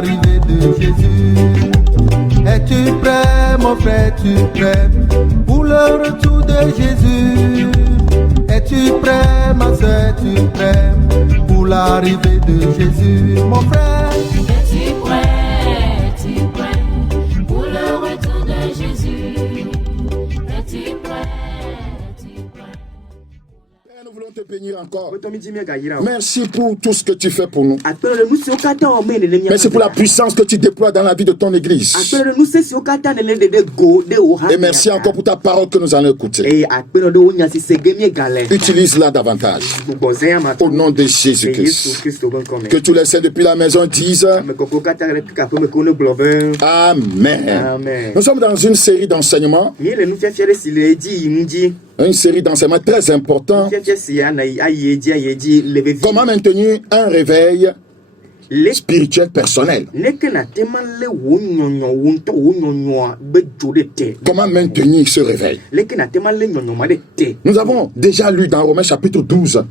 l'arrivée de Jésus. Es-tu prêt, mon frère, es-tu prêt pour le retour de Jésus? Es-tu prêt, ma soeur, es-tu prêt pour l'arrivée de Jésus, mon frère? Es-tu prêt pour le retour de Jésus? Es-tu prêt? Nous voulons te bénir encore. Merci pour tout ce que tu fais pour nous. Merci pour la puissance que tu déploies dans la vie de ton église. Et merci encore pour ta parole que nous allons écouter. Utilise-la davantage. Au nom de Jésus-Christ. Que tous les saints depuis la maison disent Amen. Nous sommes dans une série d'enseignements. Une série d'enseignements très importants. Comment maintenir un réveil spirituel personnel. Comment maintenir ce réveil? Nous avons déjà lu dans Romains chapitre 12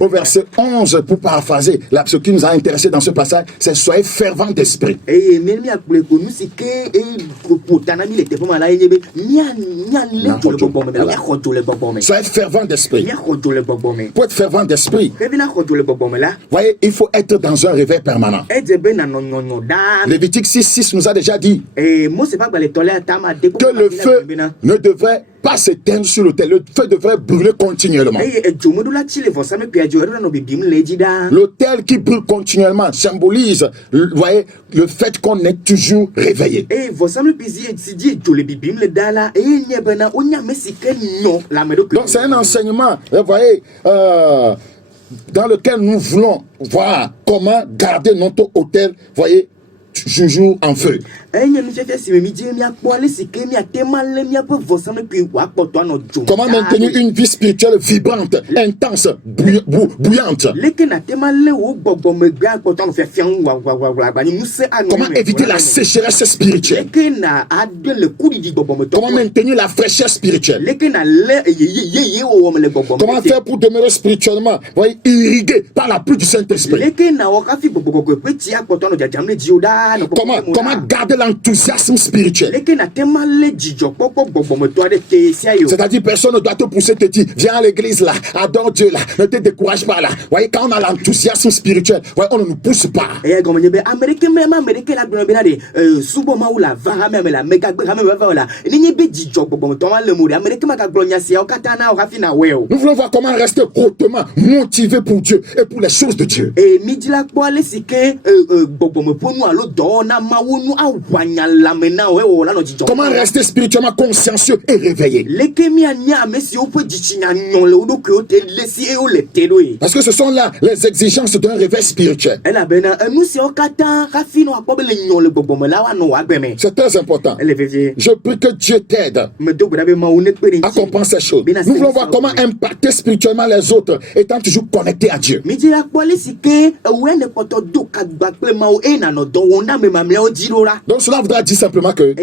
au verset 11, pour paraphraser, ce qui nous a intéressé dans ce passage, c'est soyez fervents d'esprit. Soyez fervent d'esprit. Pour être fervent d'esprit, voyez, il faut être dans un réveil permanent. Lévitique 6:6 nous a déjà dit que le feu ne devrait pas s'éteindre sur l'autel. Le feu devrait brûler continuellement. L'autel qui brûle continuellement symbolise, voyez, le fait qu'on est toujours réveillé. Donc c'est un enseignement, vous voyez, dans lequel nous voulons voir comment garder notre autel, voyez, toujours en feu. Comment maintenir une vie spirituelle vibrante, intense, bouillante. Comment éviter la sécheresse spirituelle. Comment maintenir la fraîcheur spirituelle. Comment faire pour demeurer spirituellement, voyez, irrigué par la pluie du Saint-Esprit. Comment garder l'enthousiasme spirituel. C'est-à-dire, personne ne doit te pousser, te dire, viens à l'église là, adore Dieu là, ne te décourage pas là. Vous voyez, quand on a l'enthousiasme spirituel, voyez, on ne nous pousse pas. Nous voulons voir comment rester hautement motivé pour Dieu et pour les choses de Dieu. Comment rester spirituellement consciencieux et réveillé. Parce que ce sont là les exigences d'un réveil spirituel. C'est très important. Je prie que Dieu t'aide à comprendre ces choses. Nous voulons voir comment impacter spirituellement les autres, étant toujours connectés à Dieu. Donc cela voudra dire simplement que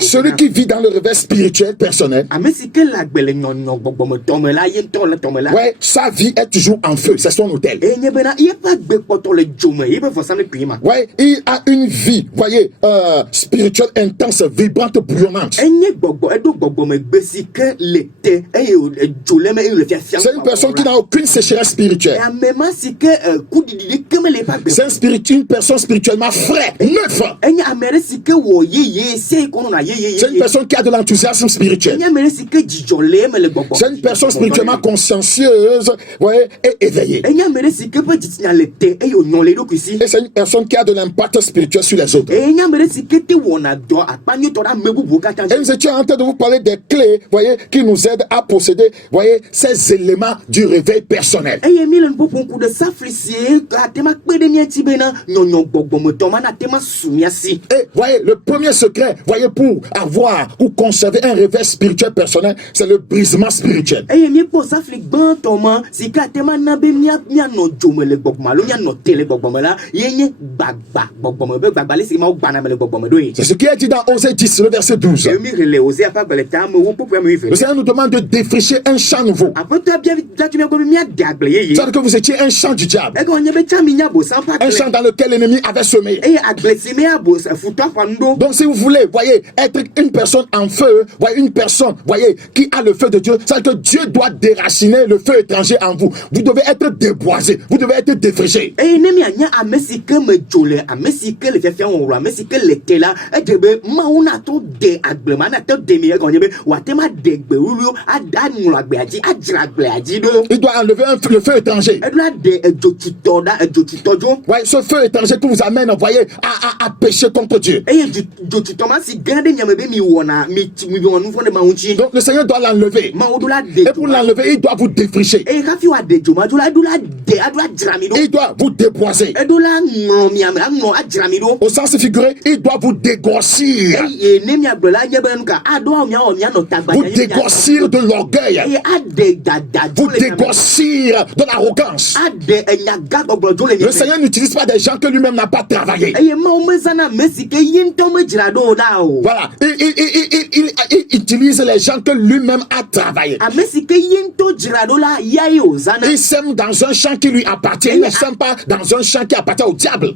celui qui vit dans le réveil spirituel personnel, ouais, sa vie est toujours en feu, c'est son autel. Ouais, il a une vie, voyez, spirituelle intense, vibrante, bouillonnante. C'est une personne qui n'a aucune sécheresse spirituelle. C'est une personne spirituellement frais, neuf. C'est une personne qui a de l'enthousiasme spirituel. C'est une personne spirituellement consciencieuse, ouais, et éveillée. Et c'est une personne qui a de l'impact spirituel sur les autres. Et nous étions en train de vous parler des clés, voyez, qui nous aident à posséder, voyez, ces éléments du réveil personnel. Et voyez, le premier secret, voyez, pour avoir ou conserver un réveil spirituel personnel, c'est le brisement spirituel. C'est ce qui est dit dans Osée 10, le verset 12. Le Seigneur nous demande de défricher un champ nouveau. C'est-à-dire que vous étiez un champ du diable. Un champ dans lequel l'ennemi avait semé. Donc si vous voulez, voyez, être une personne en feu, voyez, une personne, voyez, qui a le feu de Dieu, c'est que Dieu doit déraciner le feu étranger en vous. Vous devez être déboisé, vous devez être défriché. Il doit enlever le feu étranger. Ouais, ce feu étranger qui vous amène, voyez, à pécher contre Dieu. Donc le Seigneur doit l'enlever. Et pour l'enlever, il doit vous défricher. Il doit vous déboiser. Au sens figuré, il doit vous dégrossir. Vous dégrossir de l'orgueil. Vous dégrossir de l'arrogance. Le Seigneur n'utilise pas des gens que lui-même n'a pas travaillé. Voilà. Il utilise les gens que lui-même a travaillé. Il sème dans un champ qui lui appartient. Il ne sème pas dans un champ qui appartient au diable.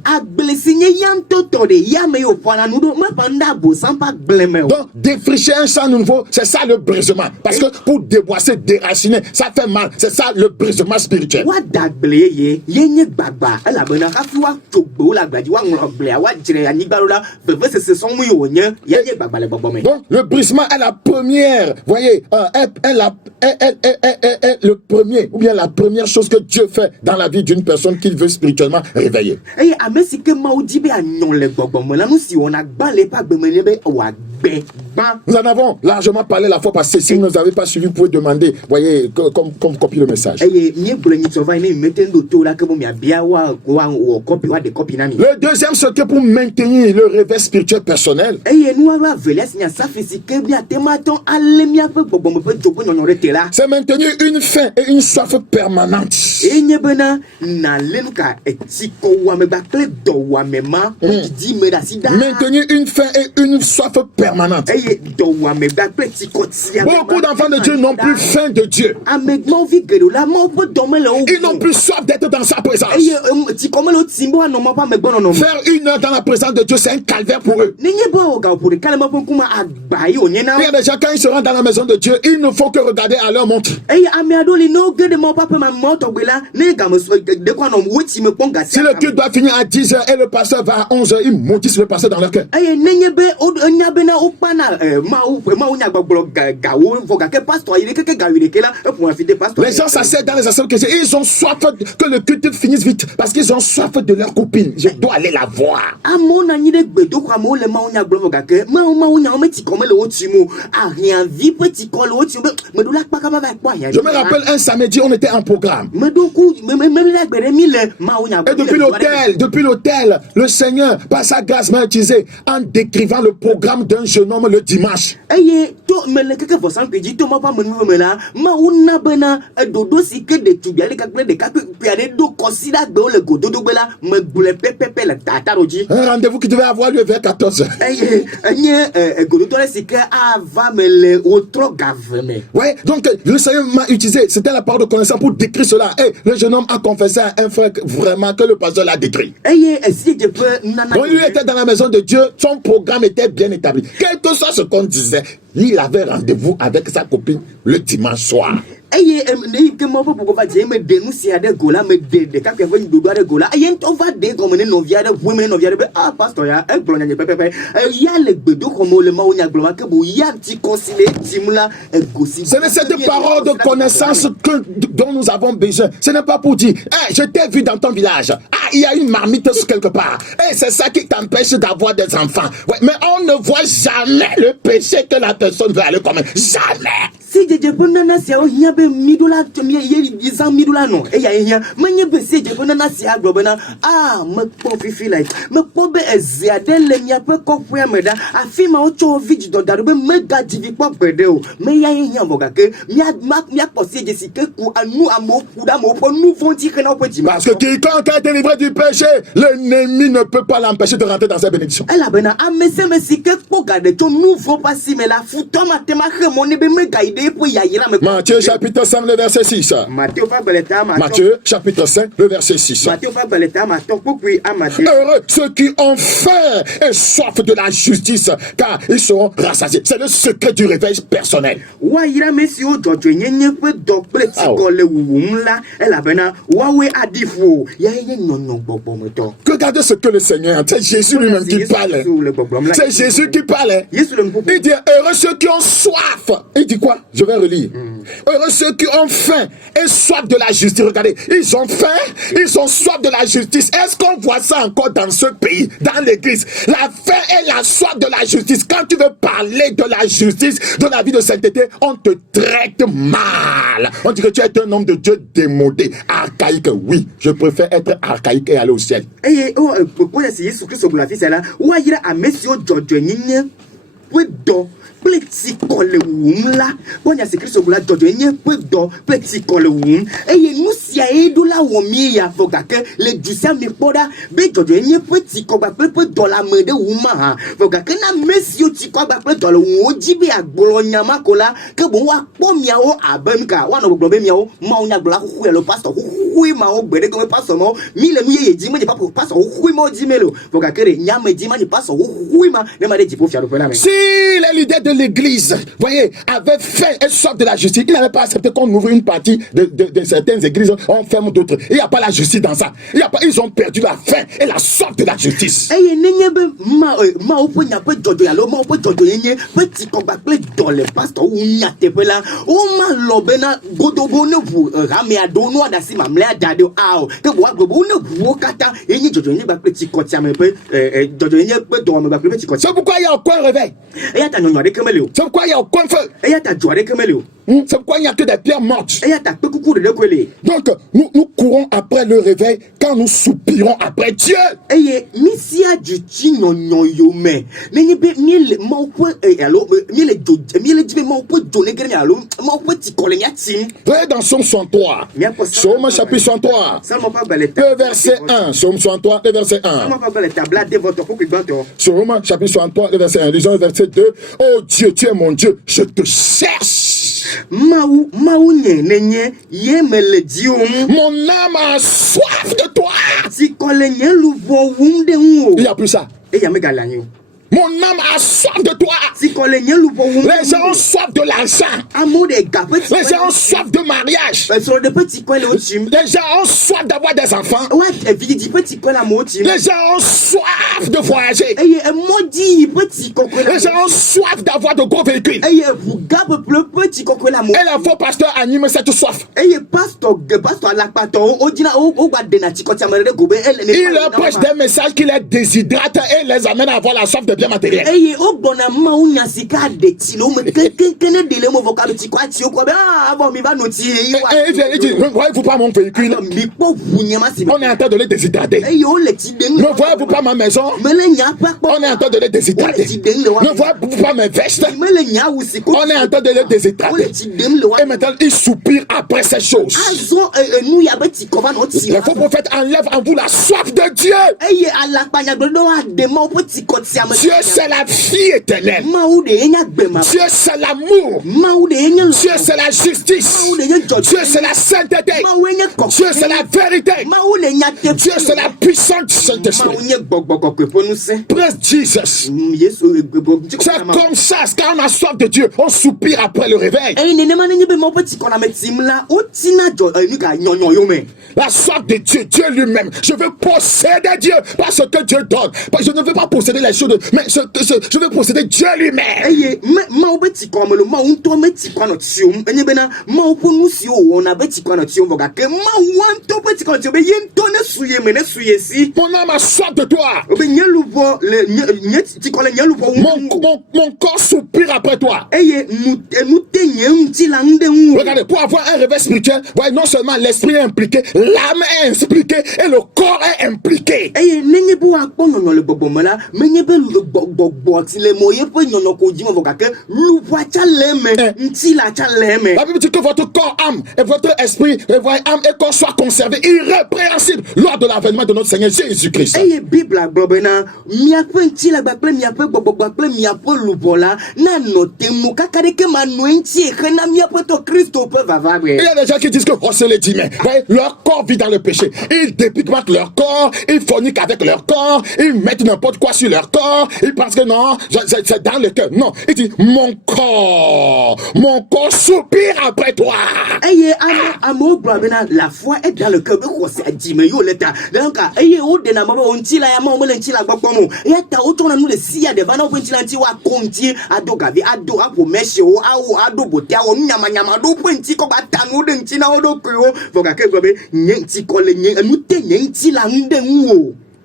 Donc, défricher un champ nouveau, c'est ça le brisement. Parce que pour déboisser, déraciner, ça fait mal. C'est ça le brisement spirituel. Donc, le brisement est la première, voyez, le premier, ou bien la première chose que Dieu fait dans la vie d'une personne qu'il veut spirituellement réveiller. Nous en avons largement parlé la fois passée. Si vous ne avez pas suivi, vous pouvez demander, voyez, comme copie le message. Le deuxième secret pour maintenir le réveil spirituel personnel, c'est maintenir une faim et une soif permanente. Maintenir une faim et une soif permanente. Beaucoup d'enfants de Dieu n'ont plus faim de Dieu. Ils n'ont plus soif d'être dans sa présence. Faire une heure dans la présence de Dieu, c'est un calvaire pour eux. Il y a des gens, quand ils se rendent dans la maison de Dieu, il ne faut que regarder à leur montre. Si le culte doit finir à 10h et le pasteur va à 11h, ils maudissent le pasteur dans leur cœur. Les gens s'asseyent dans les assemblées chrétiennes. Ils ont soif que le culte finisse vite parce qu'ils ont soif de leur copine. Je dois aller la voir. Je me rappelle un samedi, on était en programme. Et depuis l'hôtel, le Seigneur, par sa grâce, m'a utilisé en décrivant le programme d'un jeune homme le dimanche. Un rendez-vous qui devait avoir lieu vers 14h. Oui, donc le Seigneur m'a utilisé, c'était la parole de connaissance pour décrire cela. Et le jeune homme a confessé à un frère vraiment que le pasteur l'a décrit. Donc il était dans la maison de Dieu, son programme était bien établi. Quel que soit ce qu'on disait, il avait rendez-vous avec sa copine le dimanche soir. Ce n'est cette parole de connaissance dont nous avons besoin. Ce n'est pas pour dire, hey, je t'ai vu dans ton village. Ah, il y a une marmite quelque part. Et c'est ça qui t'empêche d'avoir des enfants. Ouais, mais on ne voit jamais le péché que la personne veut aller commettre. Jamais. si je ponana si o hia be midula to mi ye izan midula no e ya hia manye be si je ponana si agbobena me po fifi like me po be eziade le nya pe kofu ya meda afi ma o cho vigi do daru be mega divi po pede o me ya hia bogake mi po si je si ke ku anu amo kuda mo po nou fonti kana po di parce que quiconque a été livré du péché, l'ennemi ne peut pas l'empêcher de rentrer dans sa bénédiction. Elle a bena amese me si ke ko gade to nouveau pas si me la futo matema remone be me gaide po ya yira me. Matthieu chapitre 5 le verset 6. Matthieu chapitre 5 le verset 6. Heureux ceux qui ont faim et soif de la justice, car ils seront rassasiés. C'est le secret du réveil personnel. Regardez ce que le Seigneur, c'est Jésus lui-même qui parle. C'est Jésus qui parle. Il dit heureux ceux qui ont soif. Il dit quoi? Je vais relire. Heureux ceux qui ont faim et soif de la justice. Regardez, ils ont faim, ils ont soif de la justice. Est-ce qu'on voit ça encore dans ce pays, dans l'église? La faim et la soif de la justice. Quand tu veux parler de la justice, de la vie de sainteté, on te traite mal. On dit que tu es un homme de Dieu démodé, archaïque. Oui, je préfère être archaïque et aller au ciel. Petit colle la bonya sekristo gula dodo enye pedo petit colle eye nusia edula womi ya fogake le disa mi poda be dodo enye petit koba pe dola mede wuma fogake na mesio ti koba pe dola wo jibe agbolo nyama kola ke bo wa po miawo abemka wa no gbobe miawo ma onya gbola ku ya lo pastor ku ma o gbede go pastor mo mi le mu ye ji mo je papa pastor ku ma o ji melo fogake re nyama ji ma ni pastor ku ma ne ma de ji po fiaro pe na me si les leaders de l'église, voyez, avait faim et soif de la justice. Il n'avait pas accepté qu'on ouvre une partie de certaines églises, on ferme d'autres. Il n'y a pas la justice dans ça. Ils ont perdu la faim et la soif de la justice. C'est pourquoi il y a aucun réveil. C'est pourquoi il n'y a aucun feu. C'est pourquoi il n'y a que des pierres mortes. Donc, nous courons après le réveil quand nous soupirons après Dieu. Voyez dans Somme 103. Somme chapitre 103. Le verset 1. Somme 103, le verset 1. Somme chapitre 103, le verset 1. Lisons le verset 2. Oh Dieu, tu es mon Dieu, je te cherche. Mon âme a soif de toi. Il n'y a plus ça. Mon âme a soif de toi. Les gens ont soif de l'argent. Les gens ont soif de mariage. Les gens ont soif d'avoir des enfants. Les gens ont soif de voyager. Les gens ont soif d'avoir de gros véhicules. Et le faux pasteur anime cette soif. Il leur prêche des messages qui les déshydratent et les amènent à avoir la soif de matériel. Voyez-vous pas mon véhicule? On est en train de les déshydrater. Ne voyez-vous pas ma maison? On est en train de les déshydrater. Ne voyez-vous pas mes vestes? On est en train de les déshydrater. Et maintenant ils soupirent après ces choses. Le faux prophète enlève en vous la soif de Dieu. Dieu c'est la vie éternelle. Dieu c'est l'amour. Dieu c'est la justice. Dieu c'est la sainteté. Dieu c'est la vérité. Dieu c'est la puissance du Saint-Esprit. Praise Jesus. C'est comme ça, quand on a soif de Dieu, on soupire après le réveil. La soif de Dieu, Dieu lui-même. Je veux posséder Dieu parce que Dieu donne. Je ne veux pas posséder les choses Mais je vais posséder Dieu lui-même. Mon âme a soif de toi. Mon corps soupire après toi. Regardez, pour avoir un réveil spirituel, voyez, non seulement l'esprit est impliqué, l'âme est impliquée et le corps est impliqué. La Bible dit que votre corps, âme et votre esprit, âme et corps soient conservés irrépréhensibles lors de l'avènement de notre Seigneur Jésus-Christ. Il y a des gens qui disent que oh, c'est les dîmes. Leur corps vit dans le péché. Ils dépigmentent leur corps, ils forniquent avec leur corps, ils mettent n'importe quoi sur leur corps. Ils pensent que non, c'est dans le cœur. Non, il dit mon corps soupire après toi. La foi est dans le cœur.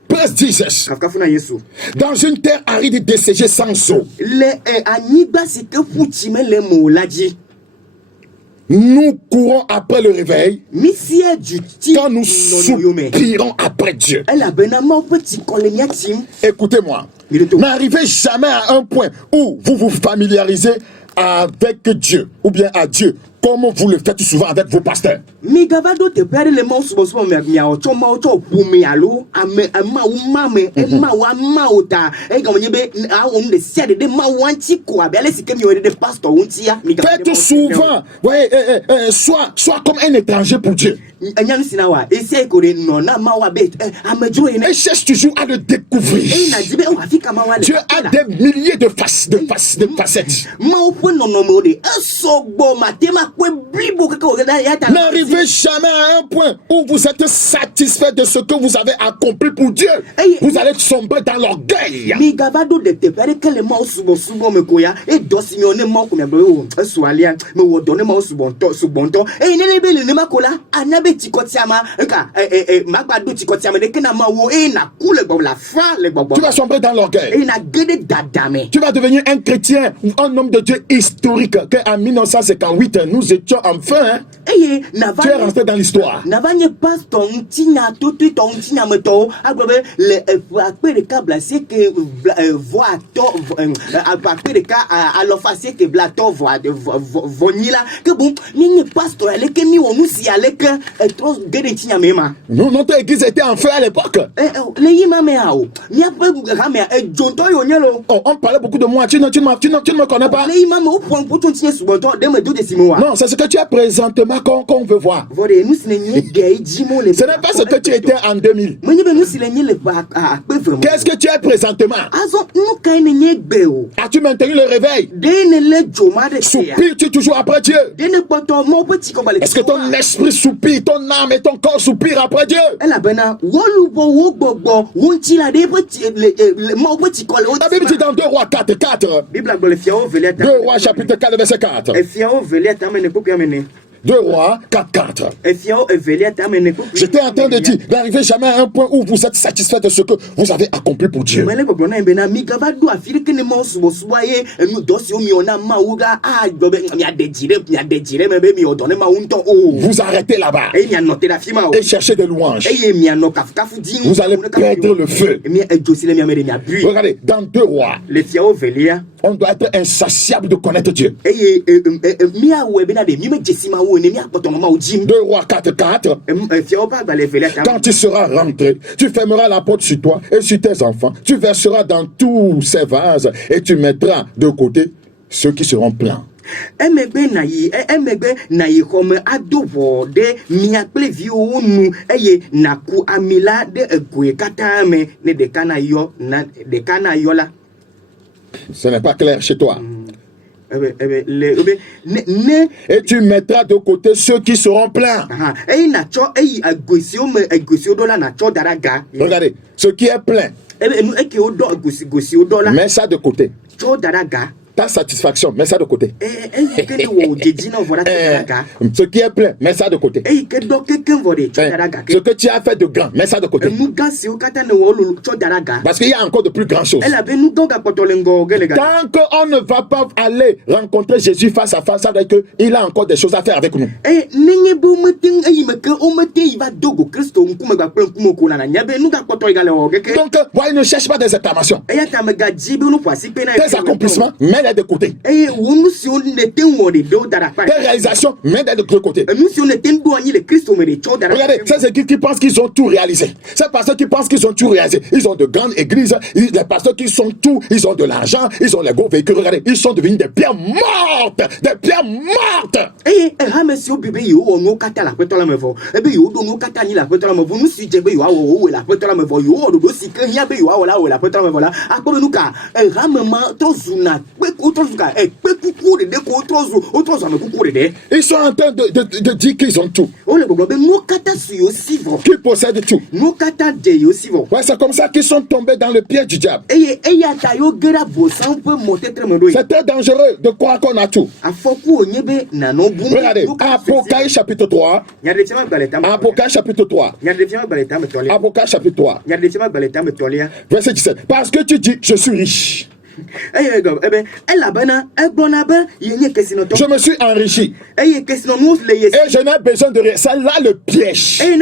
Verse 10. Dans une terre aride desséchée sans eau, nous courons après le réveil quand nous soupirons après Dieu. Écoutez-moi, n'arrivez jamais à un point où vous vous familiarisez avec Dieu ou bien à Dieu comme vous le faites souvent avec vos pasteurs. Faites souvent, soit comme un étranger pour Dieu. Et cherche toujours à le découvrir. Dieu a des milliers de facettes. N'arrivez jamais à un point où vous êtes satisfait de ce que vous avez accompli pour Dieu. Vous allez sombrer dans l'orgueil. Tu vas sombrer dans l'orgueil. Tu vas devenir un chrétien, un homme de Dieu historique. En 1958, nous étions enfin. Tu es rentré dans l'histoire. Notre église était en feu à l'époque. Oh, on parlait beaucoup de moi. Tu ne me connais pas. Non, c'est ce que tu as présentement qu'on veut voir. Ce n'est pas ce que tu étais en 2000. Qu'est-ce que tu es présentement? As-tu maintenu le réveil? Soupires-tu toujours après Dieu? Est-ce que ton esprit soupire, ton âme et ton corps soupirent après Dieu? La Bible dit dans 2 Rois 4. 2 Rois chapitre 4 verset 4. 2 Rois 4. J'étais en train de dire, n'arrivez jamais à un point où vous êtes satisfait de ce que vous avez accompli pour Dieu. Vous arrêtez là-bas et cherchez des louanges. Vous allez perdre le feu. Regardez, dans 2 Rois, on doit être insatiable de connaître Dieu. 2 Rois 4. Quand tu seras rentré, tu fermeras la porte sur toi et sur tes enfants. Tu verseras dans tous ces vases et tu mettras de côté ceux qui seront pleins. Ce n'est pas clair chez toi. Et tu mettras de côté ceux qui seront pleins. Regardez, ce qui est plein, mets ça de côté. Ta satisfaction, mets ça de côté. Ce qui est plein, mets ça de côté. Ce que tu as fait de grand, mets ça de côté. Parce qu'il y a encore de plus grandes choses. Tant qu'on ne va pas aller rencontrer Jésus face à face, avec eux, il a encore des choses à faire avec nous. Donc, il ne cherche pas des acclamations. Tes accomplissements, mets de côté. Tes réalisations, mets de côté. Regardez, c'est ceux qui pensent qu'ils ont tout réalisé. Ces pasteurs qui pensent qu'ils ont tout réalisé. Ils ont de grandes églises, les pasteurs qui sont tout, ils ont de l'argent, ils ont les gros véhicules. Regardez, ils sont devenus des pierres mortes. Des pierres mortes. Ils sont en train de dire qu'ils ont tout. Qu'ils possèdent tout. Ouais, c'est comme ça qu'ils sont tombés dans le piège du diable. C'est très dangereux de croire qu'on a tout. Regardez, Apocalypse chapitre 3. Apocalypse chapitre 3. Apocalypse chapitre 3. Verset 17. Parce que tu dis, je suis riche. Je me suis enrichi et je n'ai besoin de rien. C'est là le piège. Le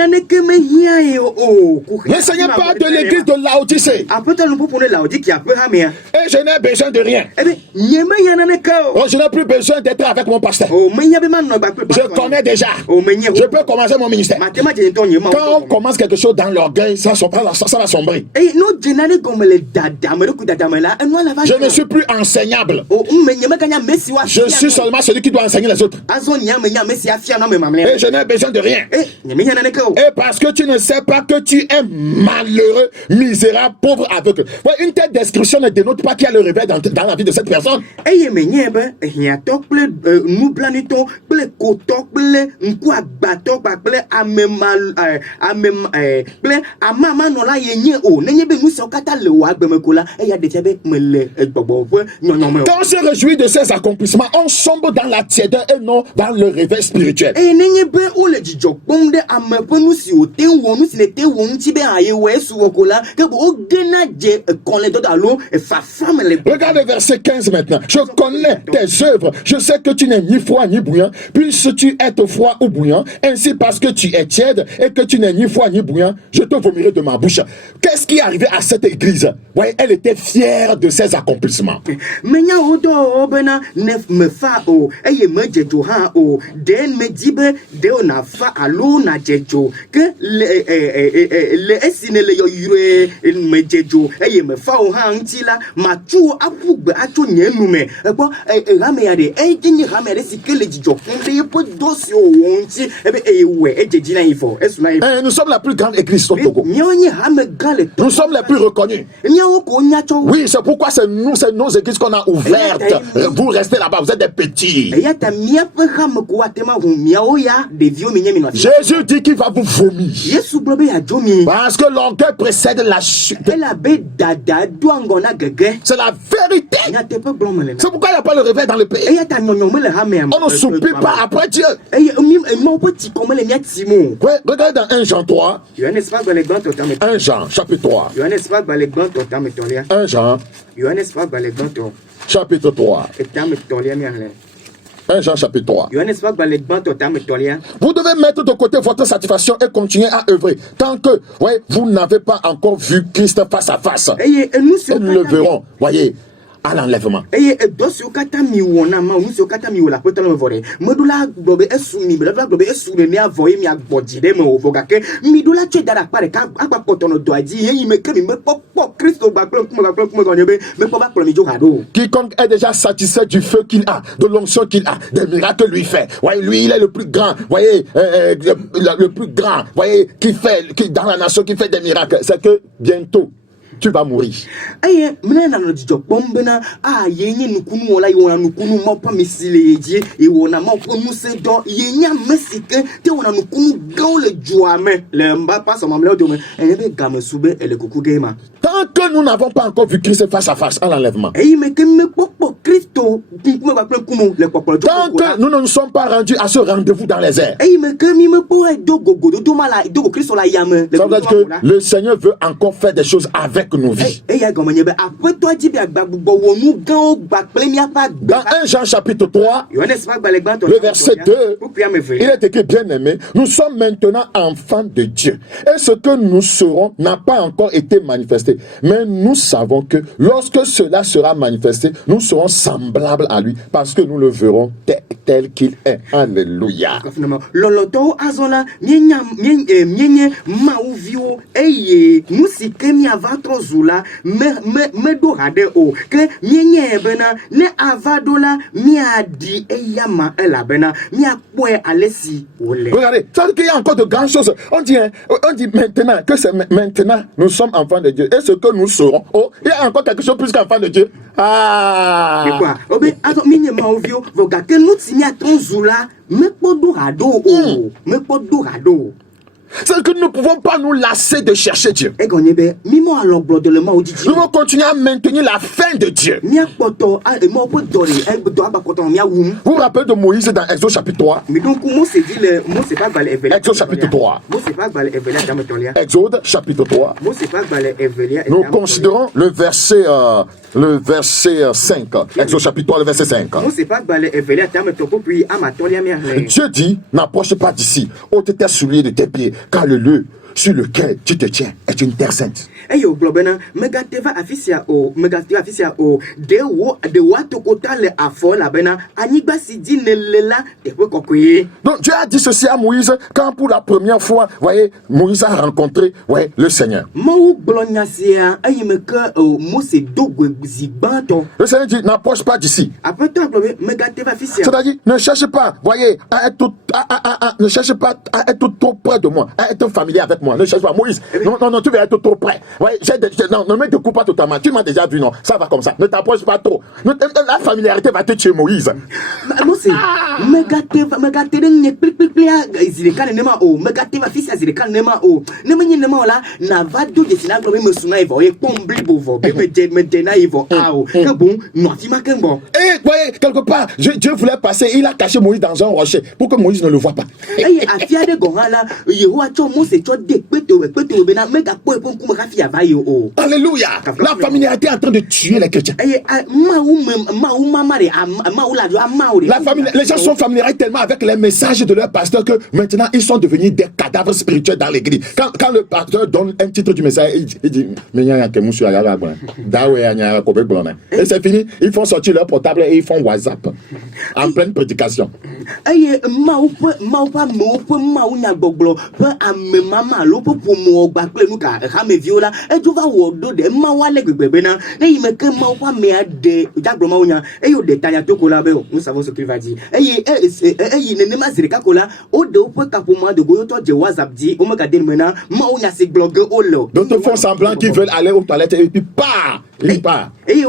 Seigneur parle de l'église de Laodicée. Et je n'ai besoin de rien. Oh, je n'ai plus besoin d'être avec mon pasteur. Je connais déjà. Je peux commencer mon ministère. Quand on commence quelque chose dans l'orgueil, ça va sombrer. Je ne suis plus enseignable. Je suis seulement celui qui doit enseigner les autres. Et je n'ai besoin de rien. Et parce que tu ne sais pas que tu es malheureux, misérable, pauvre, aveugle. Ouais, une telle description ne dénote pas qu'il y a le réveil dans la vie de cette personne. Quand on se réjouit de ses accomplissements, on sombre dans la tiédeur et non dans le réveil spirituel. Regarde le verset 15 maintenant. Je connais tes œuvres. Je sais que tu n'es ni froid ni bouillant. Puisses tu être froid ou bouillant, ainsi parce que tu es tiède et que tu n'es ni froid ni bouillant, je te vomirai de ma bouche. Qu'est-ce qui est arrivé à cette église? Ouais, elle était fière de ses accomplissements. Nous sommes la plus grande église au Togo. Nous sommes les plus reconnus. Oui, c'est pourquoi c'est nos églises qu'on a ouvertes. Vous restez là-bas, vous êtes des petits. Jésus dit qu'il va vous vomir. Parce que l'orgueil précède la chute. C'est la vérité. C'est pourquoi il n'y a pas le réveil dans le pays. On ne soupire pas après Dieu. Ouais, regardez dans 1 Jean 3. 1 Jean chapitre 3. 1 Jean chapitre 3. 1 Jean chapitre 3. Vous devez mettre de côté votre satisfaction et continuer à œuvrer. Tant que vous n'avez pas encore vu Christ face à face. Et nous le verrons, voyez, à l'enlèvement. Quiconque est déjà satisfait du feu qu'il a, de l'onction qu'il a, des miracles lui fait. Voyez, lui, il est le plus grand. Voyez, le plus grand. Voyez, qui dans la nation, qui fait des miracles. C'est que bientôt, tu vas mourir. Tant que nous n'avons pas encore vu Christ face à face à l'enlèvement, tant que nous ne nous sommes pas rendus à ce rendez-vous dans les airs, ça veut dire que le Seigneur veut encore faire des choses avec nos vies. Dans 1 Jean chapitre 3, le verset 2, il est écrit, bien aimé, nous sommes maintenant enfants de Dieu. Et ce que nous serons n'a pas encore été manifesté. Mais nous savons que lorsque cela sera manifesté, nous serons semblables à lui parce que nous le verrons tel qu'il est. Alléluia. Regardez, ça veut dire qu'il y a encore de grandes choses. On dit maintenant que c'est maintenant nous sommes enfants de Dieu. Et ce que nous serons, il y a encore quelque chose plus qu'enfants de Dieu. C'est que nous ne pouvons pas nous lasser de chercher Dieu. Nous devons continuer à maintenir la fin de Dieu. Vous vous rappelez de Moïse dans Exode chapitre 3? Exode chapitre 3. Exode chapitre 3. Nous considérons le verset 5. Exode chapitre 3, le verset 5. Dieu dit, n'approche pas d'ici, ôte tes souliers de tes pieds, car le lieu sur lequel tu te tiens est une terre sainte. Donc Dieu a dit ceci à Moïse quand pour la première fois, voyez, Moïse a rencontré, voyez, le Seigneur. Le Seigneur dit, n'approche pas d'ici. C'est-à-dire, ne cherche pas, voyez, ne cherche pas à être trop près de moi, à être familier avec moi. Ne cherche pas, Moïse. Non, tu vas être trop près. Voyez, non, ne me découpe pas totalement. Tu m'as déjà vu, non. Ça va comme ça. Ne t'approche pas trop. La familiarité va te tuer, Moïse. Et voyez, quelque part, Dieu voulait passer, il a caché Moïse dans un rocher pour que Moïse ne le voit pas. Alléluia. La familiarité est en train de tuer les chrétiens. Les gens sont familiarisés tellement avec les messages de leur pasteur que maintenant ils sont devenus des cadavres spirituels dans l'église. Quand le pasteur donne un titre du message, il dit et c'est fini, ils font sortir leur portable et ils font WhatsApp en pleine prédication. Nous savons ce qu'il va dire. D'autres font semblant qu'ils veulent aller aux toilettes et puis ils partent. Ils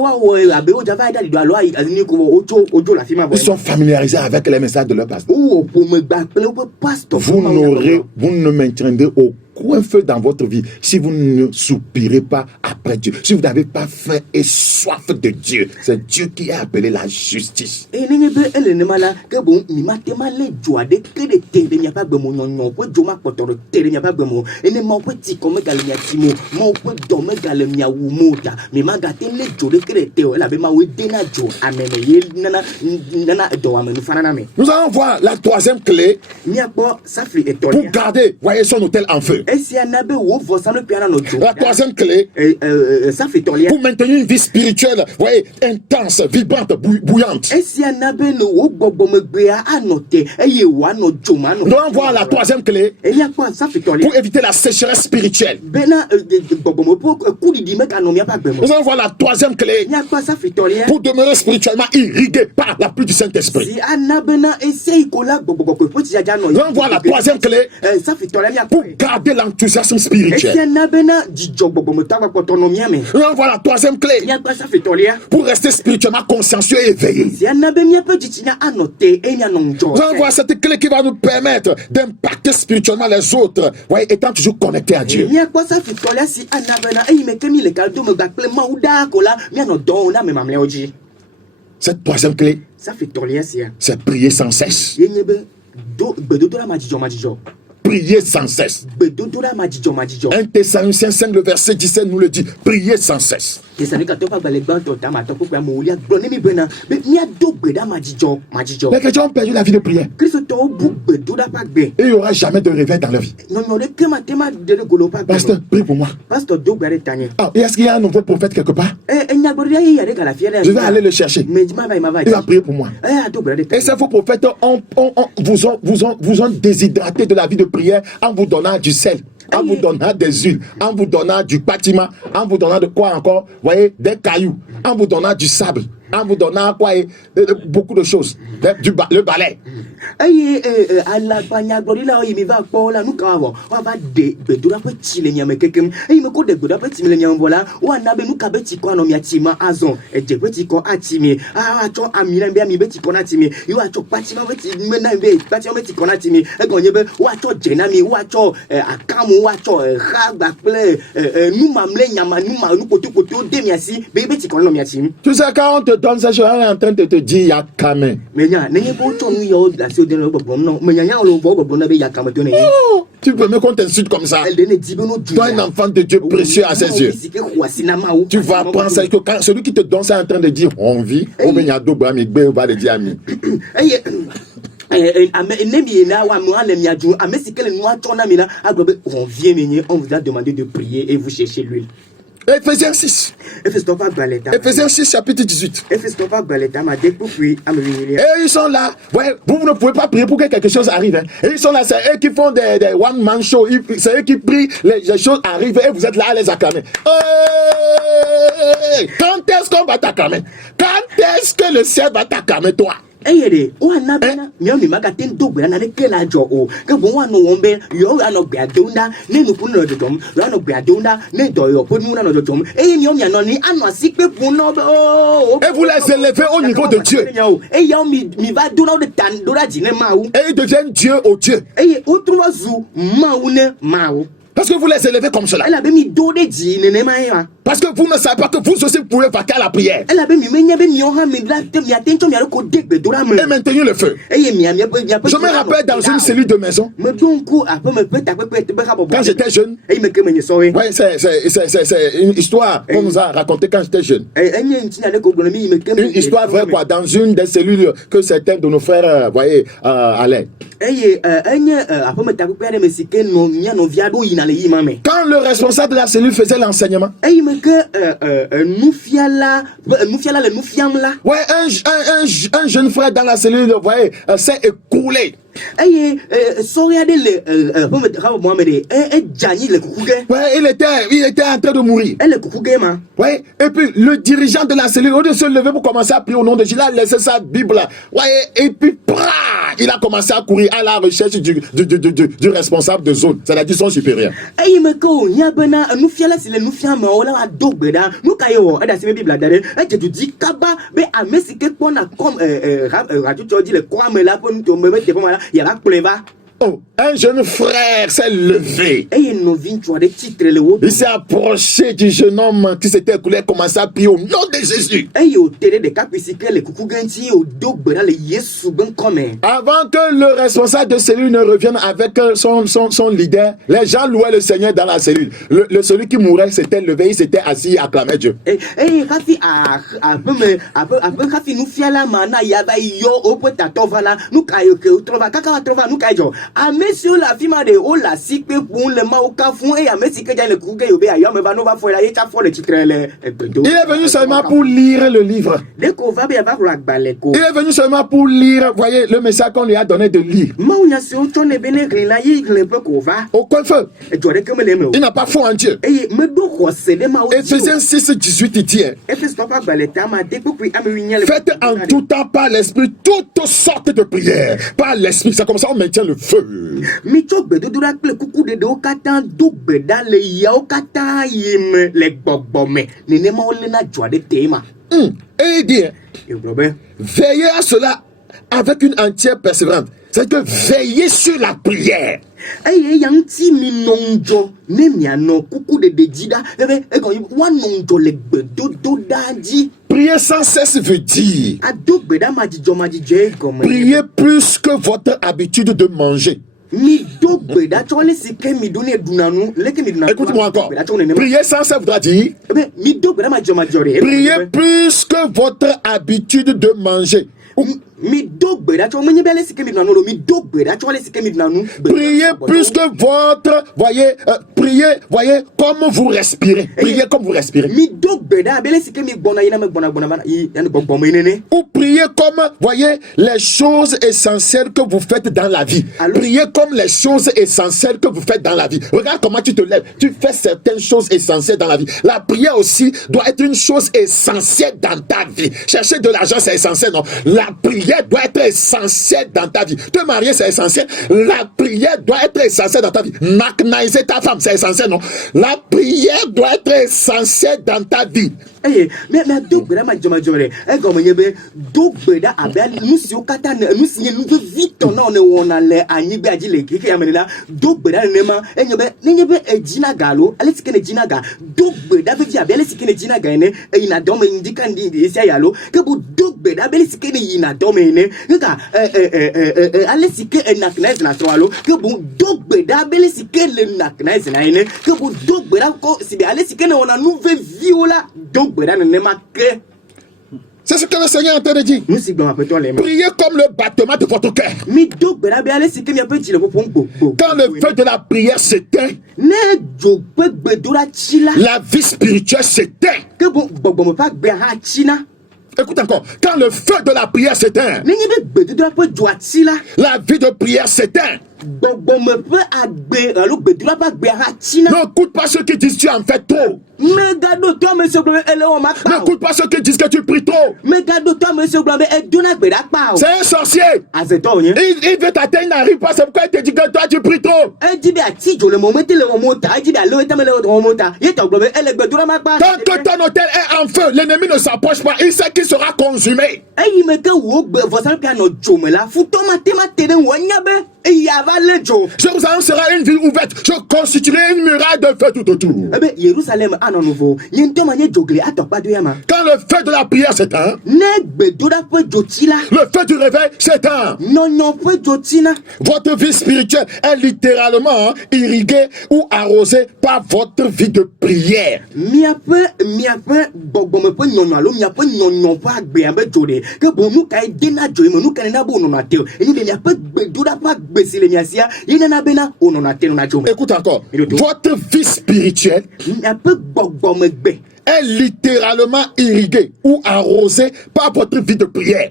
sont familiarisés avec les messages de leur pasteur. Vous ne maintiendrez aucun feu dans votre vie si vous ne soupirez pas après Dieu. Si vous n'avez pas faim et soif de Dieu, c'est Dieu qui a appelé la justice. Nous allons voir la troisième clé pour garder, voyez, son hôtel en feu. La troisième clé pour maintenir une vie spirituelle, voyez, intense, vibrante, bouillante. Nous allons voir la troisième clé pour éviter la sécheresse spirituelle. Nous allons voir la troisième clé pour demeurer spirituellement irrigué par la pluie du Saint-Esprit. Nous allons voir la troisième clé pour garder l'enthousiasme spirituel. On voit la troisième clé pour rester spirituellement consciencieux et éveillé. On voit cette clé qui va nous permettre d'impacter spirituellement les autres, voyez, étant toujours connectés à Dieu. Cette troisième clé, c'est prier sans cesse. Priez sans cesse. 1 Thessaloniciens 5, le verset 17 nous le dit. Priez sans cesse. Les chrétiens ont perdu la vie de prière. Et il n'y aura jamais de réveil dans leur vie. Pasteur, prie pour moi. Ah, et est-ce qu'il y a un nouveau prophète quelque part? Je vais aller le chercher. Il va prier pour moi. Et ces faux prophètes vous ont déshydraté de la vie de prière en vous donnant du sel, en vous donnant des huiles, en vous donnant du bâtiment, en vous donnant de quoi encore, voyez, des cailloux, en vous donnant du sable, en vous donnant quoi, beaucoup de choses, le balai. Tu sais, quand on te donne ça, je suis en train de te dire, il y a Kamé. Oh, tu peux me qu'on t'insulte comme ça. Toi, un enfant de Dieu précieux à ses yeux. Tu vas prendre ça. Que quand celui qui te donne ça est en train de dire on vit, on va le dire ami. On vous a demandé de prier et vous cherchez l'huile. Ephésiens 6. Ephésiens 6, chapitre 18. Et ils sont là. Ouais, vous ne pouvez pas prier pour que quelque chose arrive. Hein. Et ils sont là, c'est eux qui font des one-man show. C'est eux qui prient, les choses arrivent et vous êtes là à les acclamer. Quand est-ce qu'on va t'acclamer? Quand est-ce que le ciel va t'acclamer, toi? Eyede o anabena mi magaten dogbe na de kela jo o ke bo wa no wombe yo ano gbe adonda ne no pun no dodom yo ano gbe adonda ne do yo pun no dodom e mi o mi ano ni ano asipe pun no o et vous les élevez au niveau de Dieu e ya mi va dona de tan dora ji ne mawu et ils deviennent Dieu au Dieu e o tun lo zu mawu ne mawu. Parce que vous les élevez comme cela. Parce que vous ne savez pas que vous aussi pouvez vaquer à la prière. Et maintenir le feu. Je me rappelle dans une cellule de maison. Quand j'étais jeune. Ouais, c'est une histoire qu'on nous a racontée quand j'étais jeune. Une histoire vraie quoi, dans une des cellules que certains de nos frères voyaient allaient. Quand le responsable de la cellule faisait l'enseignement, ouais, un jeune frère dans la cellule, voyez, s'est écoulé. Ouais, il était en train de mourir. Ouais, et puis le dirigeant de la cellule, au lieu de se lever pour commencer à prier au nom de Jésus, il a laissé sa Bible. Ouais, et puis il a commencé à courir à la recherche du responsable de zone, c'est-à-dire son supérieur. Oh, un jeune frère s'est levé. Il s'est approché du jeune homme qui s'était écoulé et commencé à prier au nom de Jésus. Avant que le responsable de cellule ne revienne avec son leader, les gens louaient le Seigneur dans la cellule. Celui qui mourait s'était levé, il s'était assis et acclamait Dieu. Il est venu seulement pour lire le livre. Il est venu seulement pour lire, voyez, le message qu'on lui a donné de lire. Aucun feu. Il n'a pas foi en Dieu. Ephésiens 6, 18, il dit, faites en tout temps par l'esprit toutes sortes de prières. Par l'esprit, c'est comme ça on maintient le feu. feu. Et il dit, veillez à cela avec une entière persévérance. C'est que veillez sur la prière. Prier sans cesse veut dire prier plus que votre habitude de manger. Écoute-moi encore. Prier sans cesse voudra dire prier plus que votre habitude de manger. Priez plus que votre, voyez comme vous respirez. Priez comme vous respirez. Ou priez comme, voyez, les choses essentielles que vous faites dans la vie. Priez comme les choses essentielles que vous faites dans la vie. Regarde comment tu te lèves. Tu fais certaines choses essentielles dans la vie. La prière aussi doit être une chose essentielle dans ta vie. Chercher de l'argent, c'est essentiel, non? La prière doit être essentielle dans ta vie. Te marier, c'est essentiel. La prière doit être essentielle dans ta vie. Naknaiser ta femme, c'est essentiel, non? La prière doit être essentielle dans ta vie. C'est ce que le Seigneur est en train de dire. Priez comme le battement de votre cœur. Quand le feu de la prière s'éteint, la vie spirituelle s'éteint. Écoute encore, quand le feu de la prière s'éteint, la vie de prière s'éteint. N'écoute pas ceux qui disent tu en fais trop. N'écoute pas ceux qui disent que tu pries trop. C'est un sorcier. Il veut t'atteindre, il n'arrive pas. C'est pourquoi il te dit que toi tu pries trop. Tant que ton hôtel est en feu, l'ennemi ne s'approche pas. Il sait qu'il sera consumé. Je vous annoncerai une ville ouverte. Je constituerai une muraille de feu tout autour. Quand le feu de la prière s'éteint, le feu du réveil s'éteint. Votre vie spirituelle est littéralement irriguée ou arrosée par votre vie de prière. Écoute encore, votre vie spirituelle est littéralement irriguée ou arrosée par votre vie de prière.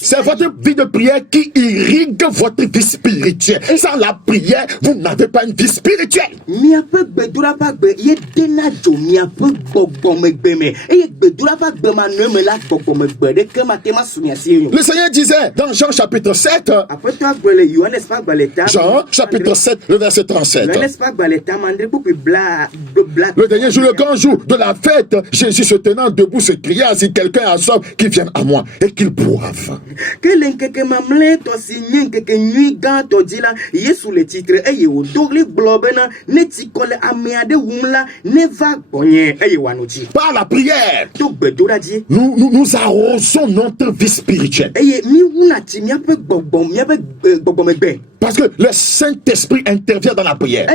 C'est votre vie de prière qui irrigue votre vie spirituelle. Sans la prière, vous n'avez pas une vie spirituelle. Le Seigneur disait dans Jean chapitre 7, Jean chapitre 7, le verset 37. Le dernier jour, le grand jour de la fête, Jésus se tenant debout se cria, si quelqu'un a soif, qu'il vienne à moi et qu'il boive. Par la prière, nous arrosons notre vie spirituelle. Parce que le Saint-Esprit intervient dans la prière. Et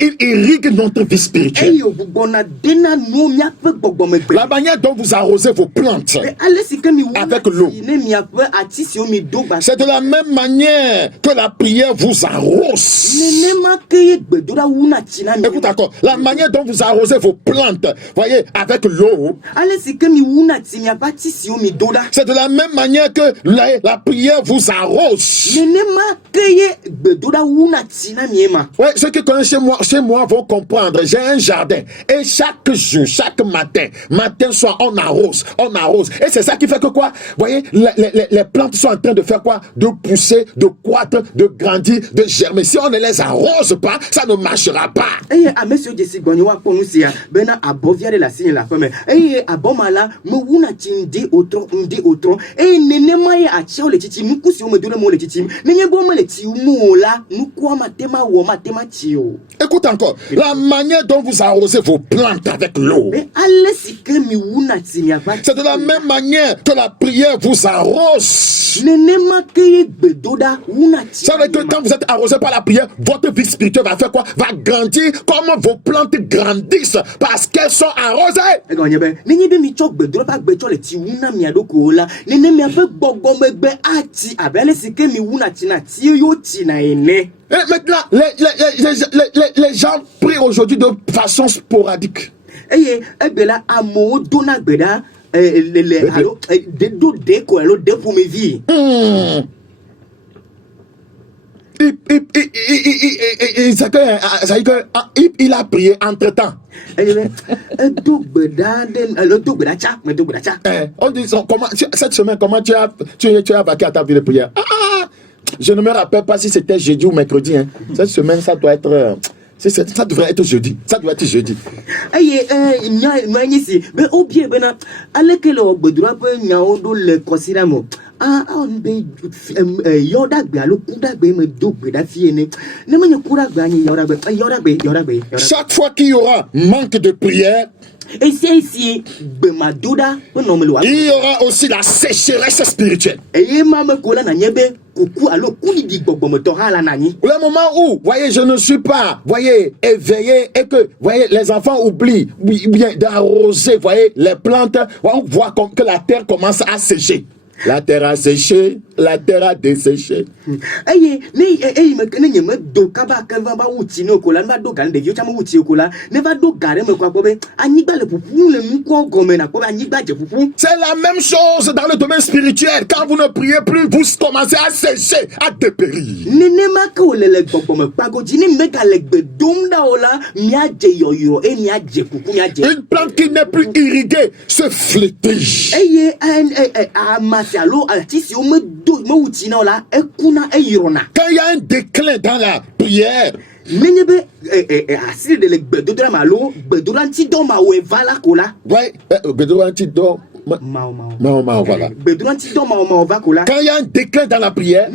il irrigue notre vie spirituelle. La manière dont vous arrosez vos plantes avec l'eau, c'est de la même manière que la prière vous arrose. Écoute encore, la manière dont vous arrosez vos plantes, voyez, avec l'eau, c'est de la même manière que la prière vous vous arrose. Ouais, ceux qui connaissent chez moi vont comprendre. J'ai un jardin et chaque jour, chaque matin, soir, on arrose. Et c'est ça qui fait que quoi? Vous voyez, les plantes sont en train de faire quoi? De pousser, de croître, de grandir, de germer. Si on ne les arrose pas, ça ne marchera pas. Écoute encore, la manière dont vous arrosez vos plantes avec l'eau, c'est de la même manière que la prière vous arrose. Ça veut dire que quand vous êtes arrosé par la prière, votre vie spirituelle va faire quoi? Va grandir comme vos plantes grandissent parce qu'elles sont arrosées. Et maintenant, les gens prient aujourd'hui de façon sporadique. Il a prié entre-temps. On dit, cette semaine, comment tu as vaqué à ta vie de prière? Je ne me rappelle pas si c'était jeudi ou mercredi. Cette semaine, ça doit être... Ça devrait être jeudi. Ça doit être jeudi. Chaque fois qu'il y aura manque de prière, il y aura aussi la sécheresse spirituelle. Le moment où, voyez, je ne suis pas, voyez, éveillé et que, voyez, les enfants oublient bien d'arroser, voyez, les plantes, on voit que la terre commence à sécher. La terre a séché, la terre a desséché. C'est la même chose dans le domaine spirituel. Quand vous ne priez plus, vous commencez à sécher, à dépérir. Une plante qui n'est plus irriguée se flétrit. Quand il y a un déclin dans la prière, voilà. Quand il y a un déclin dans la prière,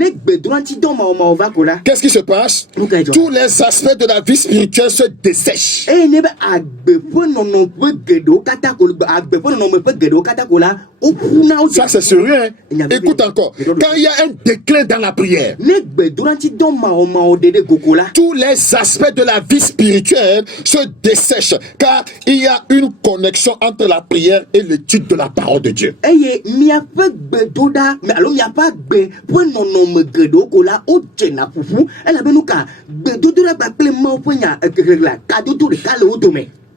qu'est-ce qui se passe? Tous les aspects de la vie spirituelle se dessèchent. Ça c'est sérieux, hein? Écoute encore. Quand il y a un déclin dans la prière, tous les aspects de la vie spirituelle se dessèchent, car il y a une connexion entre la prière et l'étude de la parole de Dieu.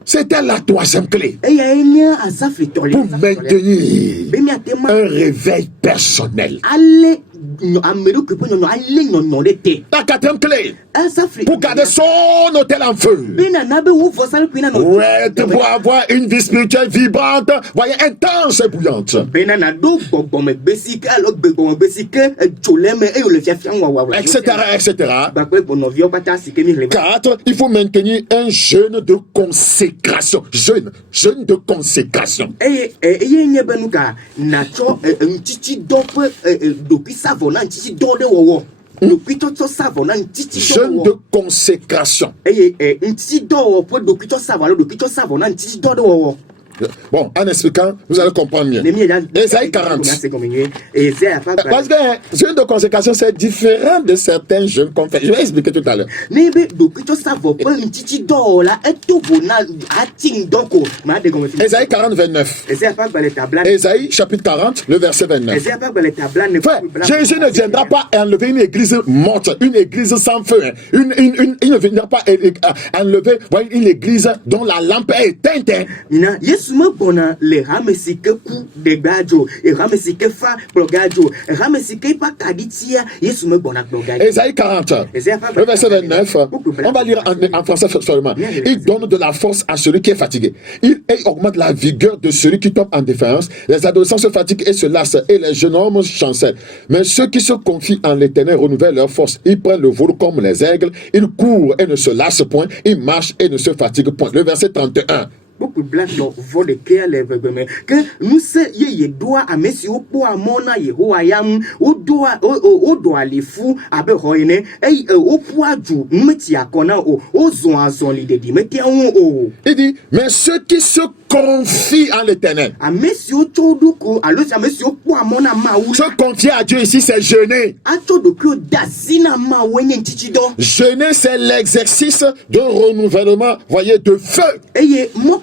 C'était la troisième clé pour maintenir un réveil personnel. La quatrième clé pour garder son hôtel en feu. Ouais, pour avoir une vie spirituelle vibrante, voyez, intense et bouillante. Etc. 4. Il faut maintenir un jeûne de consécration. Jeûne de consécration. Jeûne de consécration. Bon, en expliquant, vous allez comprendre mieux. Ésaïe 40. Parce que jeûne de consécration, c'est différent de certains jeûnes qu'on fait. Je vais expliquer tout à l'heure. Ésaïe 40, 29. Ésaïe chapitre 40, le verset 29. Jésus ne viendra pas enlever une église morte, une église sans feu. Il ne viendra pas enlever une église dont la lampe est éteinte. Yesu me bona le ramesike ku de gajo e ramesike fa blogajo e ramesike pa kaditia Yesu me bona blogajo. Ésaïe 40, le verset 29, on va lire en français seulement. Il donne de la force à celui qui est fatigué. Il augmente la vigueur de celui qui tombe en défaillance. Les adolescents se fatiguent et se lassent et les jeunes hommes chancellent. Mais ceux qui se confient en l'Éternel renouvellent leur force. Ils prennent le vol comme les aigles. Ils courent et ne se lassent point. Ils marchent et ne se fatiguent point. Le verset 31. Beaucoup de blagues dans vos cœur les veugmes que nous se y doit à messi au poids mona yehoayam au doit les fous à beroine et au poids du métier qu'on a au zoazon l'idée dit mais il dit mais ceux qui se confient en l'Éternel à messi au chodouko à l'autre à messi au poids mona maou se confier à Dieu ici c'est jeûner. À chodouko d'azina maouene titido jeûner c'est l'exercice de renouvellement voyez de feu et mon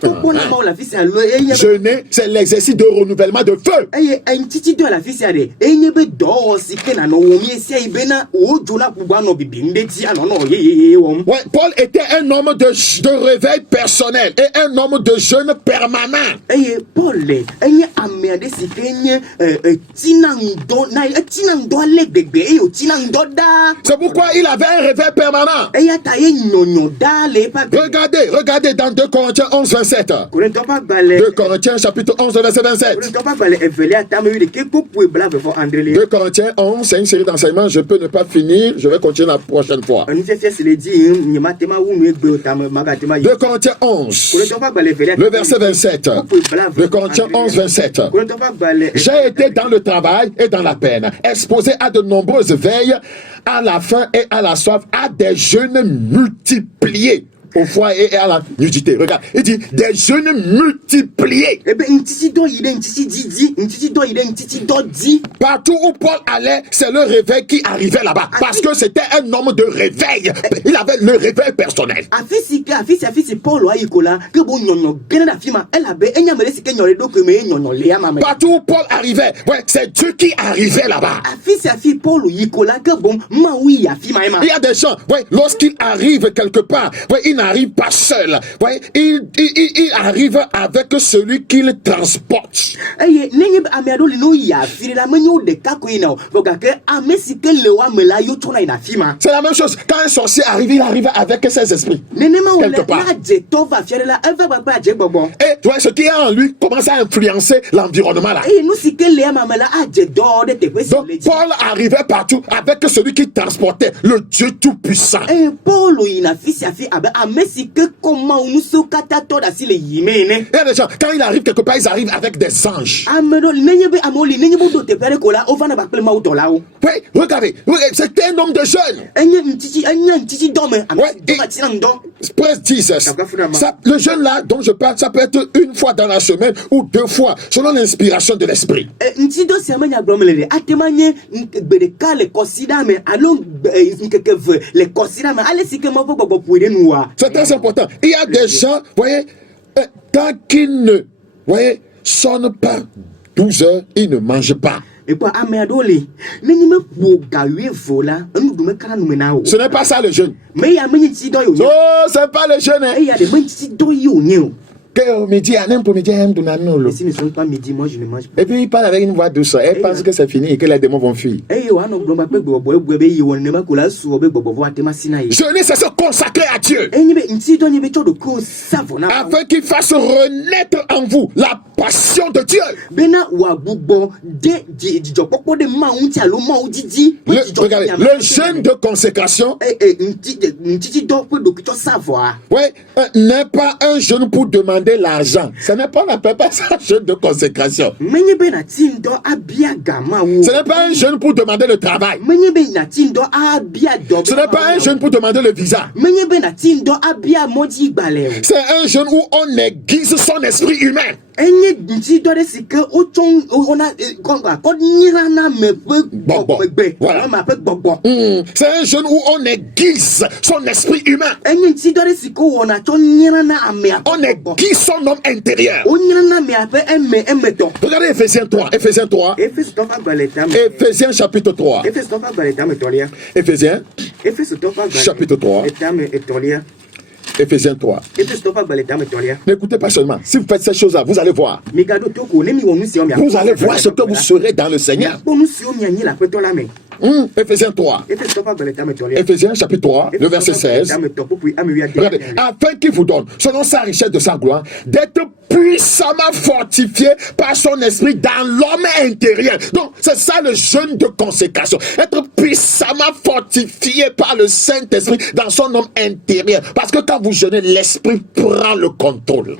jeûner, c'est l'exercice de renouvellement de feu. Ouais, Paul était un homme de réveil personnel et un homme de jeûne permanent. C'est pourquoi il avait un réveil permanent. Regardez dans 2 Corinthiens 11, 27. 2 Corinthiens chapitre 11 verset 27. 2 Corinthiens 11, c'est une série d'enseignements. Je peux ne pas finir. Je vais continuer la prochaine fois. 2 Corinthiens 11, le verset 27. 2 Corinthiens 11, 27. J'ai été dans le travail et dans la peine, exposé à de nombreuses veilles, à la faim et à la soif, à des jeûnes multipliés. Au foie et à la nudité. Regarde, il dit des jeûnes multipliés. Partout où Paul allait, c'est le réveil qui arrivait là-bas. Parce que c'était un homme de réveil. Il avait le réveil personnel. Partout où Paul arrivait, ouais, c'est Dieu qui arrivait là-bas. Il y a des gens, ouais, lorsqu'ils arrivent quelque part, ouais, ils n'arrive pas seul. Ouais, il arrive avec celui qui le transporte. C'est la même chose. Quand un sorcier arrive, il arrive avec ses esprits. Quelque part. Et tu vois, ce qui est en lui commence à influencer l'environnement là. Donc Paul arrivait partout avec celui qui transportait le Dieu Tout-Puissant. Il y a des gens, quand il arrive quelque part, ils arrivent avec des anges. Oui, regardez, c'était un homme de jeûne. Presque 10. Le jeûne là dont je parle, ça peut être une fois dans la semaine ou 2 fois, selon l'inspiration de l'esprit. C'est très important. Il y a des gens, vous voyez, tant qu'ils ne sonnent pas 12 heures, ils ne mangent pas. Ce n'est pas ça le jeûne. Oh, c'est pas le jeûne. Que au midi, à n'importe midi, si ne sont pas midi, moi je ne mange pas. Et puis il parle avec une voix douce. Elle pense que c'est fini et que les démons vont fuir. Jeûner, c'est se consacrer à Dieu. Afin qu'il fasse renaître en vous la passion de Dieu. Regardez, le jeûne de consécration n'est pas un jeûne pour demander l'argent. Ce n'est pas, on n'appelle pas ça un jeûne de consécration. Ce n'est pas un jeûne pour demander le travail. Ce n'est pas un jeûne pour demander le visa. C'est un jeûne où on aiguise son esprit humain. C'est un jeûne où on aiguise son esprit humain. On aiguise son homme intérieur. Regardez Ephésiens 3. Ephésiens chapitre 3. Ephésiens chapitre 3. Éphésiens 3. N'écoutez pas seulement. Si vous faites ces choses-là, vous allez voir. Vous allez voir ce que vous serez dans le Seigneur. Éphésiens 3. Éphésiens chapitre 3, le verset 16. Regardez, afin qu'il vous donne, selon sa richesse de sa gloire, d'être puissamment fortifié par son esprit dans l'homme intérieur. Donc, c'est ça le jeûne de consécration. Être puissamment fortifié par le Saint-Esprit dans son homme intérieur. Parce que quand vous jeûnez, l'esprit prend le contrôle.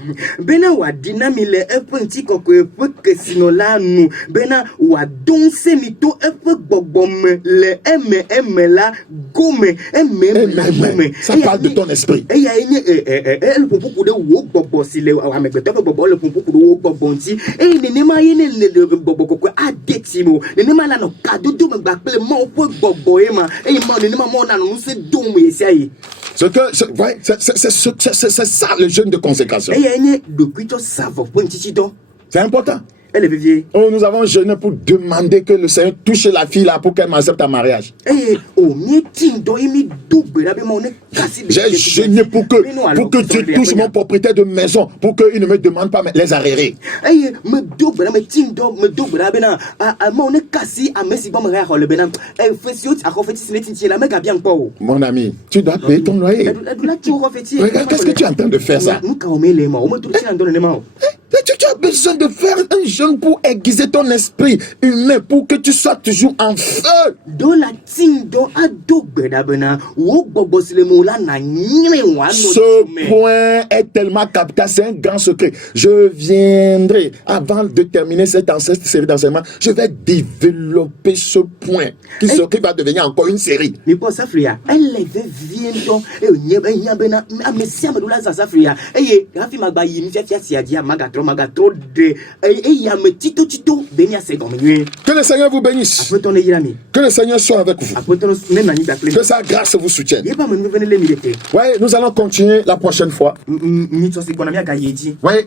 Ça parle de ton esprit. C'est ça le jeûne de consécration. C'est important. Oh, nous avons jeûné pour demander que le Seigneur touche la fille là pour qu'elle m'accepte en mariage. J'ai jeûné pour que Dieu touche mon propriétaire de maison, pour qu'il ne me demande pas les arriérés. Mon ami, tu dois payer ton loyer. Regarde, qu'est-ce que tu es en train de faire ça? Tu as besoin de faire un jeûne pour aiguiser ton esprit humain, pour que tu sois toujours en feu. Ce point est tellement capital, c'est un grand secret. Je viendrai, avant de terminer cette série d'enseignements, je vais développer ce point qui va devenir encore une série. Que le Seigneur vous bénisse. Que le Seigneur soit avec vous. Que sa grâce vous soutienne. Voyez, nous allons continuer la prochaine fois. Voyez,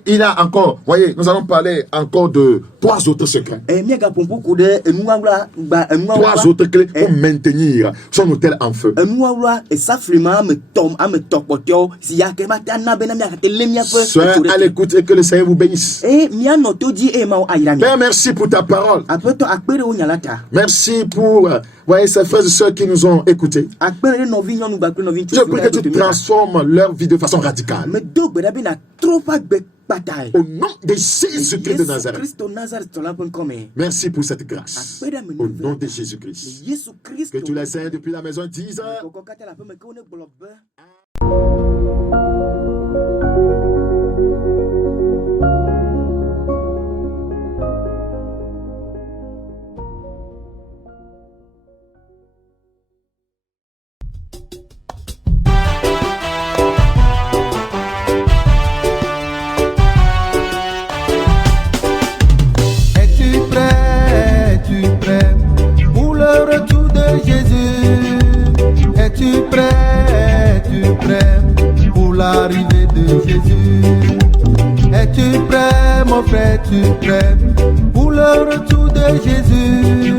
il y a encore, voyez, nous allons parler encore de 3 autres secrets. 3 autres clés pour maintenir son hôtel en feu. Soyez à l'écoute et que le Seigneur vous bénisse. Père, merci pour ta parole. Merci pour voyez ces frères et sœurs qui nous ont écoutés. Je prie que tu transformes leur vie de façon radicale. Au nom de Jésus-Christ de Nazareth. Merci pour cette grâce. Au nom de Jésus-Christ. Que tu les aies depuis la maison 10 heures. Pour le retour de Jésus, es-tu prêt pour l'arrivée de Jésus? Es-tu prêt, mon frère, es-tu prêt pour le retour de Jésus?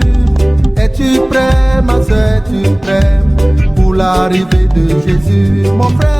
Es-tu prêt, ma soeur, es-tu prêt pour l'arrivée de Jésus? Mon frère,